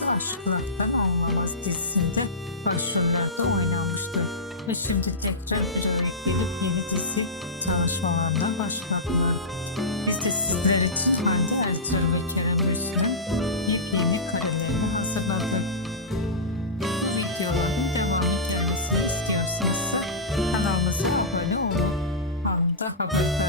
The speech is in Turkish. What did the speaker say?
dizisi Aşk Bıraktan Anlamaz dizisinde başrollerde oynamıştı. Ve şimdi tekrar bir araya gelip yeni dizi çalışmalarına başladılar. Biz de sizler için Hande Ertuğrul ve Kerem Gürsel'in yepyeni karelerini hazırladık. Videoların devamı gelmesini istiyorsanız kanalımıza abone olun. daha haber